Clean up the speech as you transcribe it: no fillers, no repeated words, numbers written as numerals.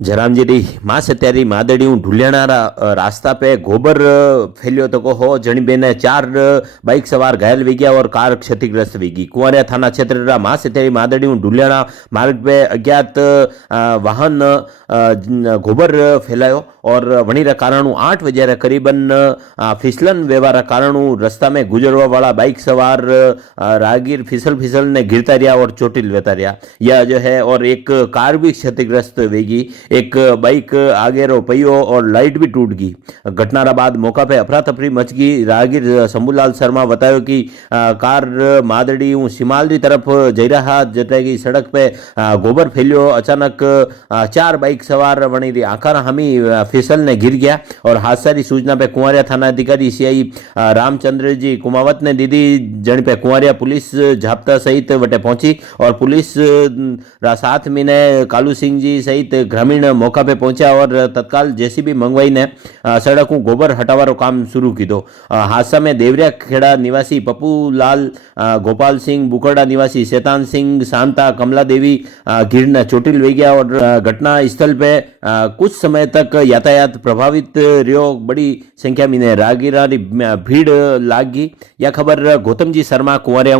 जराम जी री माँ सत्यारी मादड़ी ढूलियाना रास्ता पे गोबर फैलियो तो कहो जनी बेने 4 बाइक सवार घायल हो गया और कार क्षतिग्रस्त हुई गई। कुंवरिया थाना क्षेत्र माँ सत्यारी मादड़ी ढूलियाना मार्ग पे अज्ञात वाहन गोबर फैलायो और वनी कारण 8 बजे करीबन फिसलन व्यवहार कारण रस्ता में गुजरवा वाला बाइक सवार राहगीर फिसल फिसल ने गिरता रहा और चोटिल लेता रहा। यह जो है और एक कार भी क्षतिग्रस्त हुई। एक बाइक आगे रो पहियो और लाइट भी टूट गई। घटना बाद मौका पे अफरा तफरी मच गई। राहगीर शंभूलाल शर्मा बतायो कि कार मादड़ी सिमाल की तरफ जई रहा जते की सड़क पे गोबर फैलियो। अचानक 4 बाइक सवार वणी री आंखा हामी फिसल ने गिर गया और हादसा की सूचना पे कुंवरिया थाना अधिकारी सीआई रामचंद्र जी कुमावत ने दी दी। जन पे कुंवरिया पुलिस जाप्ता सहित वटे पहुंची और पुलिस साथ में ने कालू सिंह जी सहित ग्रामीण मौका पे पहुंचा और तत्काल जेसीबी मंगवाई ने सड़क गोबर हटावा काम शुरू किया। हादसा में देवरिया खेड़ा निवासी पप्पू लाल, गोपाल सिंह, बुकरडा निवासी शैतान सिंह, शांता, कमला देवी गिर ने चोटिल हो गया और घटना स्थल पे कुछ समय तक यातायात प्रभावित रहो। बड़ी संख्या में राहगीरा भीड़ लागी। यह खबर गौतम जी शर्मा कुंवरिया।